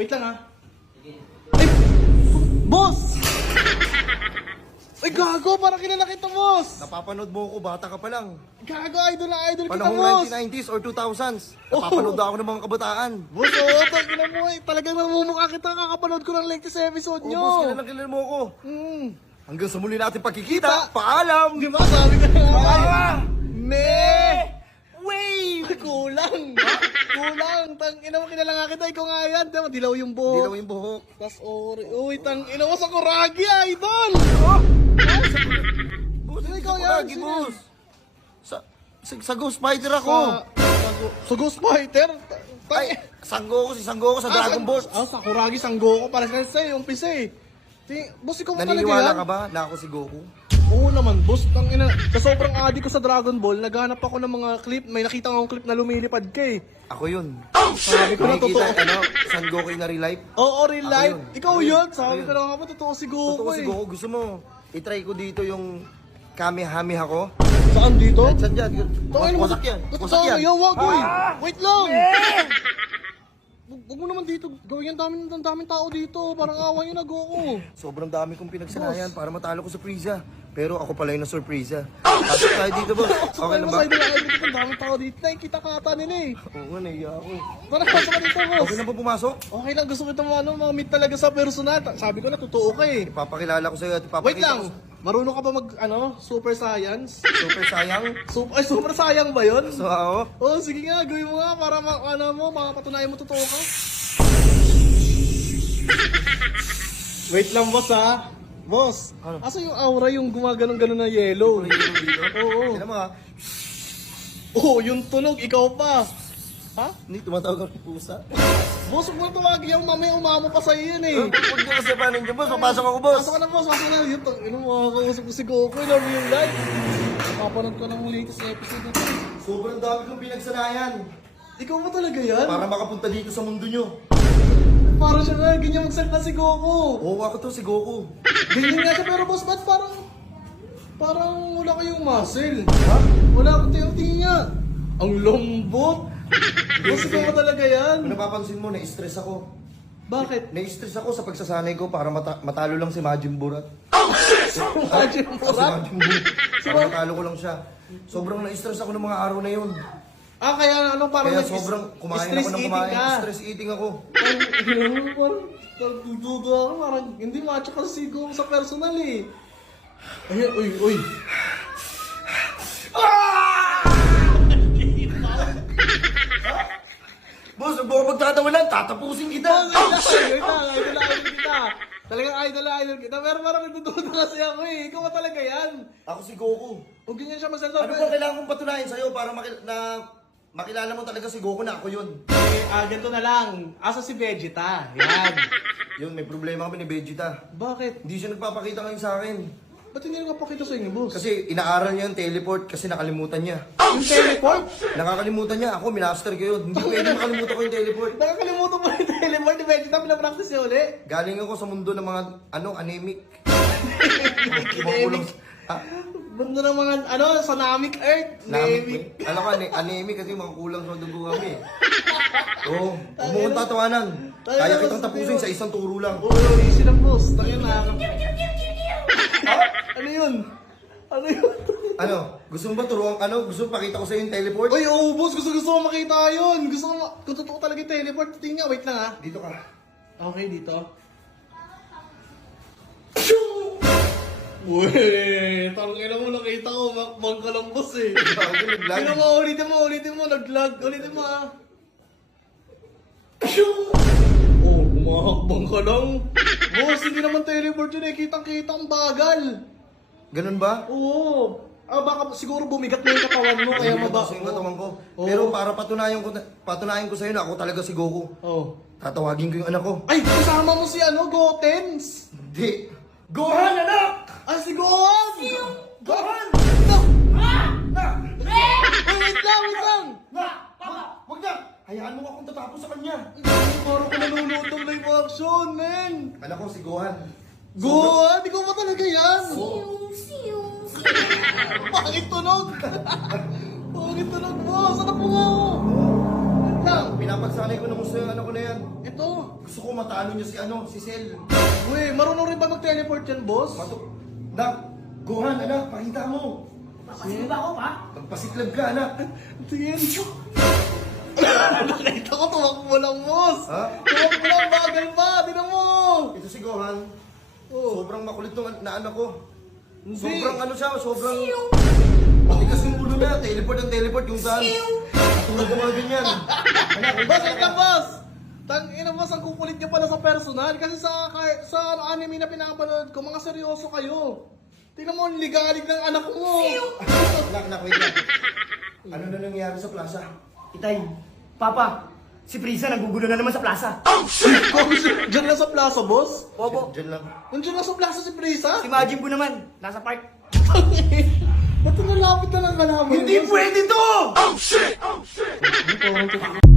Wait lang ha. Ay! Boss! Ay, gago! Parang kilala kita, boss! Napapanood mo ako, bata ka pa lang. Gago, idol na idol kita, Panahong boss! 1990s or 2000s. Napapanood ako ng mga kabataan. Boss, oo, tangina mo eh. Talagang mamumukha kita kakapanood ko ng latest episode Oo, nyo. boss, kilala mo ako. Hmm. Hanggang sa muli natin pagkikita. Paalam! Di ba? Sabi ka na nga. Ah! Me! Wave! Kulang! Kulang! Tangina mo, kilala nga kita. Ikaw nga yan. Diba, dilaw yung buhok. Dilaw yung buhok. Tas ori. Uy, tangina mo sa Kuragi, idol! Oh! Boss, Sino hindi ikaw ko yan? lagi, Sino? boss. Sa Ghost Fighter ako. Sa Ghost Fighter? Ay, Sanggo ko sa Dragon Ball. Sa Kuragi, Sanggoko. Para sa'yo, yung pisa eh. Boss, ikaw mo talaga yan? Naniniwala ka ba na ako si Goku? Oo naman, boss. Tangina, sa sobrang addict ko sa Dragon Ball, naghanap ako ng mga clip. May nakita akong clip na lumilipad ka eh. Ako yun. Sabi ko na totoo. Nakikita, San Goku yung na-real life? Oo, real life. yun. Ikaw Ako yun. yun. Sabi Ako ko yun. na nga ba, totoo si Goku Totoo si eh. Goku. Gusto mo, itry ko dito yung Kamehameha ko? Saan dito? Saan dyan? Tangina mo, Wasak yan. Totoo Wasak yan. yan, wag boy. Ah! Wait lang. Huwag mo naman dito. Gawin yan, daming tao dito. Parang awa nyo na, Goku. Sobrang dami kong pinagsanayan para matalo ko sa Frieza. Pero ako pala yung na-surpresa. Pasok tayo dito, boss. Okay lang ba? Ang daming tao dito. Nakikita ka ata nila eh. Oo nga, naiya ako. Tara, pasok ka dito, boss. Okay lang ba pumasok? Okay lang, gusto kita ma-meet talaga sa personal. Sabi ko na, totoo ka eh. Ipapakilala ko sa'yo at ipapakita Wait lang. ko. Marunong ka ba super science? Super sayang. Super sayang ba yun? So, ako. Oh, sige nga, gawin mo nga para makapatunayan mo totoo ka. Wait lang, boss ha. Boss, Ano? asa yung aura yung gumaganon-ganon na yellow? Oo. Tignan mo ha. Oh, yung tunog, ikaw pa. Ha? Hindi, tumatawag ako ng pusa. Boss, huwag mo tawagin yung mamaya umama pa sa'yo yun eh. Huwag niyo kasi panin dyan, boss. Papasok ako, boss. Pasok ka na, boss. Pasok ka na. Yun, makakausap ko si Goku in real life. Napapanood ko ng latest episode na to. Sobrang dami kong pinagsanayan Ikaw ba talaga yan? para makapunta dito sa mundo nyo. Parang siya nga, ganyan magsalita si Goku. Oo, ako to, si Goku. Ganyan nga siya, pero boss, ba't parang wala kayong muscle? Ha? Wala akong tingin nga. Ang lambot. Boss, ikaw ba talaga yan? Kung napapansin mo, na-stress ako. Bakit? Na-stress ako sa pagsasanay ko para matalo lang si Majin Burat. Imagine mo, Si Rat. Majin Buu. Para matalo ko lang siya. Sobrang na-stress ako ng mga araw na yun. Kaya parang Kaya sobrang kumain ako ng kumain. Stress eating ako. Parang nagdududo ako, parang hindi macho kasi Goku sa personal eh. Ay, uy. Boss, huwag mo ako magtatawanan. Tatapusin kita. Idol kita. Talagang idol kita. Pero parang nagdududo kasi ako eh. Ikaw ba talaga yan? Ako si Goku. Huwag ganyan siya masalita. Ano ba kailangan kong patunayan sa'yo para makilala mo talaga si Goku na ako yun? Ganito na lang. Asa si Vegeta? Yan. Yun, may problema kami ni Vegeta. Bakit? Hindi siya nagpapakita ngayon sa akin. Ba't hindi nagpapakita sa inyo, boss? Kasi inaaral niya yung teleport kasi nakalimutan niya. Yung teleport? Nakakalimutan niya. Ako, minaster ko yun. Hindi pwede makalimutan ko yung teleport. Nakakalimutan mo yung teleport ni Vegeta. Pinapractice niya uli. Galing ako sa mundo ng mga, anemic. Anemic. Ha? Banda ng mga, Sanamic Earth. Namic. Alam ka, anemic kasi mga kulang sa dugo kami. Oo. Huwag mo kong tatawanan. Kaya kitang tapusin sa isang turo lang. Oo, easy lang, boss. Tangin na. Ano yun? Ano? Gusto mo ba turuan, Gusto mo pakita ko sa yung teleport? Uy, oo, boss. Gusto ko makita yun. Kung totoo talaga yung teleport. Tingnan, wait lang ha. Dito ka. Okay, dito. Uy, tangin mo, nakita ko. Makbang ka lang, boss eh. Bago nag-lag. Sino mo, ulitin mo. Nag-lag. Ulitin mo ha. Oh, umahakbang ka lang. Boss, hindi naman teleport yun eh. Kitang-kita ang bagal. Ganun ba? Oo. Baka siguro bumigat na yung katawan mo kaya Kasi yung katawan ko. Oo. Pero para patunayan ko sa'yo na ako talaga si Goku. Oh. Tatawagin ko yung anak ko. Ay, kasama mo si Gotens. Hindi. Gohan, anak! Si Gohan! Gohan! Na! Wait lang! Na! Papa! Wag na! Hayaan mo akong tatapos sa kanya. Parang ko nanonood ng live action, men! Anak ko si Gohan. Gohan! Ikaw ba talaga yan? Siu. Pangit tunog! Pangit tunog mo! Sana po nga ako! lang. Pinapagsanay ko na gusto yung ano ko na yan. Ito. Gusto ko matalo niya si Cel. Uy, marunong rin ba mag-teleport yan, boss? Nak, Gohan, anak, pakita mo. Papasin ba ako, pa? Magpasiklab ka, anak. Tingin. Nakita ko, tumakbo lang, boss. Ha? Tumakbo lang, bagal pa. Tinan mo. Ito si Gohan. Oh. Sobrang makulit nung na anak ko. Hindi. Sobrang ano siya, sobrang... Matigas yung ulo niya, teleport yung saan. Tulad ng mga ganyan. Anak, Boss, wait lang, boss. Ina boss, ang kukulit niya pala sa personal. Kasi sa anime na pinapanood ko, mga seryoso kayo. Tingnan mo, ang ligalig ng anak mo. anak, wait lang. Ano na nangyari sa plaza? Itay, Papa, si Prisa nagugulo na naman sa plaza. Diyan lang sa plaza, boss? Opo, Diyan lang. Nandiyan lang sa plaza si Prisa? si Majin po naman, nasa park. Ba't nalapit na ng kalaman? Hindi pwede to! Hindi, parang